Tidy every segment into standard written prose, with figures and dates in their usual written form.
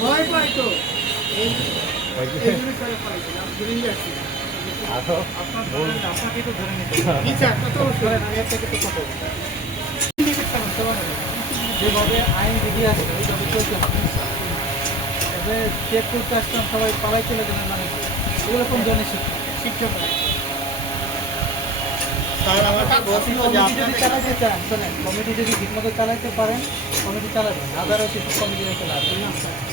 ভয় পাই তো আপনাকে তো ধরে নিতে যেভাবে আইন বিধি আছে ওইভাবে চলতে হবে। এবার চেক করতে আসতাম সবাই পালাই চলে গেলেন, মানে এগুলো কোন জনের শিক্ষক যদি চালাতে চান, শোনেন, কমিটি যদি ঠিকমতো চালাতে পারেন কমিটি চালাবেন, আদারও কিছু কমিটি রেখে লাগবে না।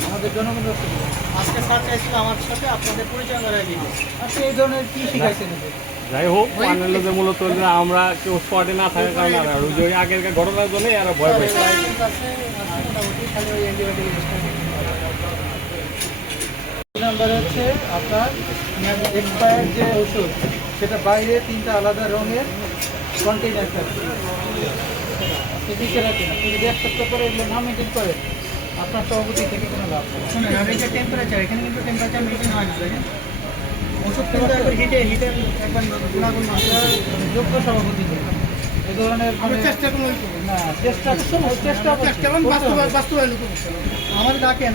আমাদের জনগণ আজকে স্যার চাইছিল আমার সাথে আপনাদের পরিচয় করাই দিল। আচ্ছা, এই ধরনের কি শিখাইছেন? যাই হোক, পানেলের মূলত আমরা কেউ স্পটে না থাকার কারণে ওই আগের ঘটনার জন্য এরা ভয় পাই। নাম্বার হচ্ছে আপনার এক্সপায়ার যে ওষুধ, সেটা বাইরে 3টা আলাদা রঙের কন্টেইনার থাকে, আপনি দিতে রাখেন। আপনি যদি 1 সপ্তাহ পরে এগুলো না মেনটেন করেন, আপনার সভাপতি থেকে কোনো লাভ নেই। শুনুন, আর এই যে টেম্পারেচার, এখানে কিন্তু টেম্পারেচার মেনটেন হয় না, তাই না? ওষুধ কিন্তু একবার হিটে একবার গুণাগুণ যোগ্য সভাপতি এই ধরনের চেষ্টা না, বাস্তবায়ন আমার ডাকেন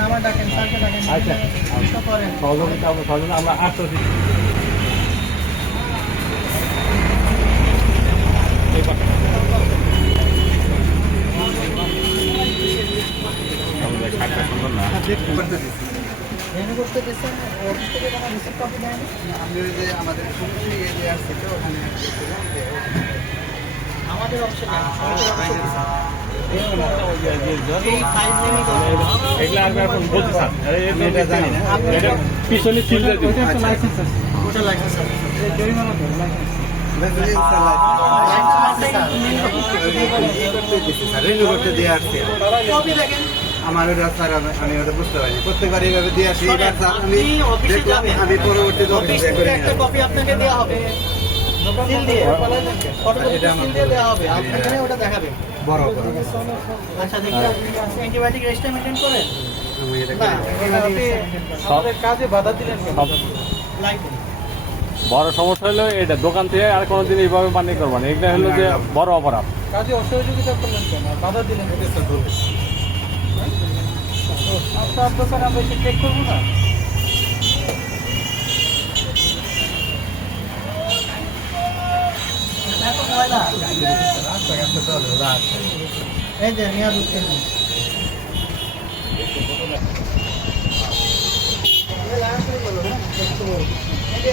স্যারকে ডাকেন। আচ্ছা, করেন আমরা আসতে করতে দিচ্ছেন অফিস থেকে কোনো রিসিভ কপি দেয়নি? আমি ওই যে আমাদের আসছে তো ওখানে আমাদের অফিসে পিছনে লাইসেন্স আছে, ওটা লাইসেন্স আছে, জরিমানা আমার ওটা স্যার আমি ওটা বুঝতে পারিনি, প্রত্যেকবার এইভাবে দিয়ে আসি। আমি পরবর্তীতে একটা কপি আপনাকে দেওয়া হবে, ওটা দেখাবে বড়। আচ্ছা, দেখি অ্যান্টিবায়োটিক রেজিস্টার মেনটেন করেন। আমাদের কাজে বাধা দিলেন। বড় সমস্যা হলো এটা, দোকান থেকে আর কোনোদিন এইভাবে বানিয়ে করবো না, এটা হলো যে বড় অপরাধ। কাজে অসহযোগিতা করলেন কেন, বাধা দিলেন? আপনার দোকানে আমরা এসে চেক করবো না? এই যে মেয়াদ উত্তীর্ণ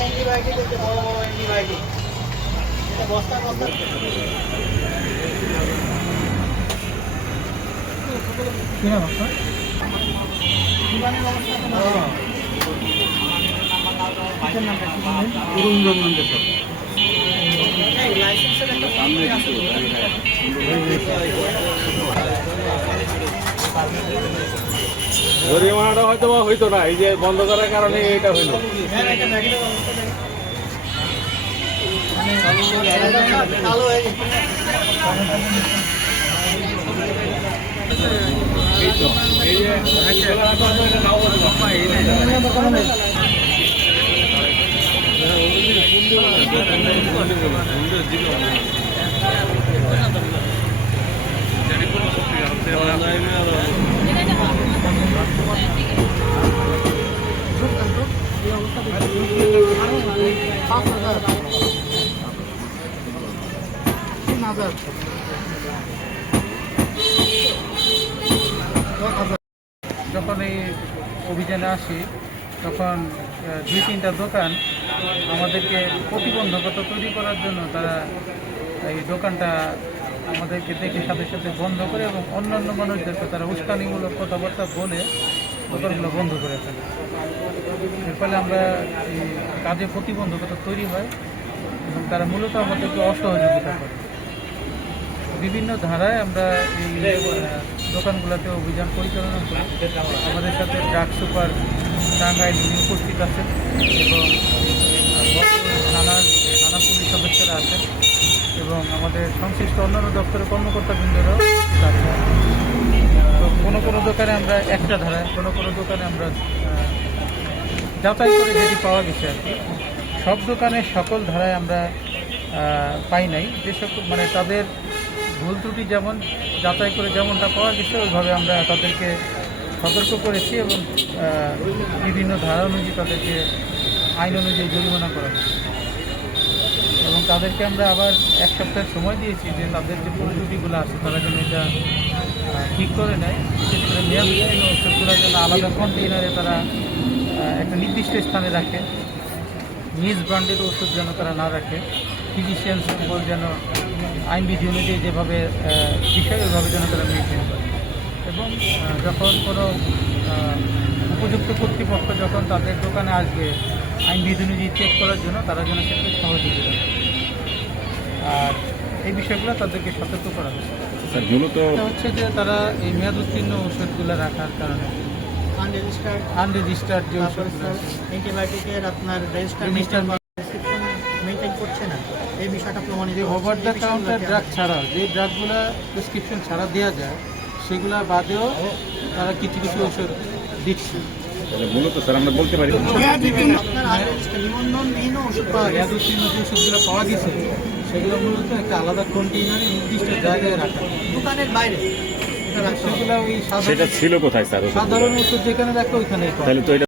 অ্যান্টিবায়োটিক হচ্ছে বড় বড় অ্যান্টিবায়োটিক, এটা বস্তা বস্তা কিনা বস্তা জীবাণুর অবস্থা তো লাইসেন্সের একটা জরিমানাটা হয়তো বা হইতো না, এই যে বন্ধ করার কারণে এটা হইলো। যখন এই অভিযানে আসি তখন 2-3টা দোকান আমাদেরকে প্রতিবন্ধকতা তৈরি করার জন্য তারা এই দোকানটা আমাদেরকে দেখে সাথে সাথে বন্ধ করে এবং অন্যান্য মানুষদেরকে তারা উস্কানিমূলক কথাবার্তা বলে দোকানগুলো বন্ধ করে ফেলে। এর ফলে আমরা এই কাজে প্রতিবন্ধকতা তৈরি হয় এবং তারা মূলত আমাদেরকে অসহযোগিতা করে। বিভিন্ন ধারায় আমরা এই দোকানগুলোতে অভিযান পরিচালনা করি। আমাদের সাথে ড্রাগ সুপার টাঙ্গাইল উপস্থিত আছেন এবং থানা পুলিশ সদস্যরা আছেন এবং আমাদের সংশ্লিষ্ট অন্যান্য দপ্তরের কর্মকর্তাবৃন্দরাও আছেন। তো কোনো দোকানে আমরা একটা ধারায়, কোনো দোকানে আমরা যাচাই করে যেটি পাওয়া গেছে আর কি, সব দোকানের সকল ধারায় আমরা পাই নাই। যে সকল মানে তাদের ভুল ত্রুটি যেমন যাচাই করে যেমনটা পাওয়া গেছে ওইভাবে আমরা তাদেরকে সতর্ক করেছি এবং বিভিন্ন ধারা অনুযায়ী তাদেরকে আইন অনুযায়ী জরিমানা করা হয়েছে এবং তাদেরকে আমরা আবার 1 সপ্তাহের সময় দিয়েছি যে তাদের যে ভুল ত্রুটিগুলো আছে তারা যেন এটা ঠিক করে নেয়। বিশেষ করে মেয়াদ উত্তীর্ণ ওষুধগুলোর জন্য আলাদা কন্টেইনারে তারা একটা নির্দিষ্ট স্থানে রাখে, নিজ ব্র্যান্ডের ওষুধ যেন তারা না রাখে, ফিজিশিয়ান সিম্বল যেন আইনবিধি অনুযায়ী যেভাবে বিষয় ওইভাবে যেন তারা মেনটেন করে এবং যখন কোনো উপযুক্ত কর্তৃপক্ষ যখন তাদের দোকানে আসবে আইনবিধি অনুযায়ী চেক করার জন্য তারা যেন সেটাকে সহযোগিতা করে। আর এই বিষয়গুলো তাদেরকে সতর্ক করা হয়েছে। স্যার মূলত এটা হচ্ছে যে তারা এই মেয়াদ উত্তীর্ণ ওষুধগুলো রাখার কারণে আনরেজিস্টার্ড যে ওষুধগুলো আছে, অ্যান্টিবায়োটিকের আপনার রেজিস্টার মেনটেন করছে না, এই বিষয়টা প্রমাণিত যে ওভার দ্য কাউন্টার ড্রাগ ছাড়া যে ড্রাগগুলো প্রেসক্রিপশন ছাড়া দেওয়া যায় সেগুলো বাদেও তারা কিছু কিছু ওষুধ দিচ্ছে। মূলত স্যার আমরা বলতে পারি আপনার আনরেজিস্টার নিবন্ধনবিহীন ওষুধ পাওয়া মেয়াদ গেছে উত্তীর্ণ যে ওষুধগুলো পাওয়া গেছে সেগুলো মূলত একটা আলাদা কন্টেইনারে নির্দিষ্ট জায়গায় রাখা। দোকানের বাইরে এটা রাখতে হবে। সেগুলো ওই সেটা ছিল কোথায় স্যার ওষুধগুলো? সাধারণ ওষুধ যেখানে রাখে ওইখানে তাহলে তো এটা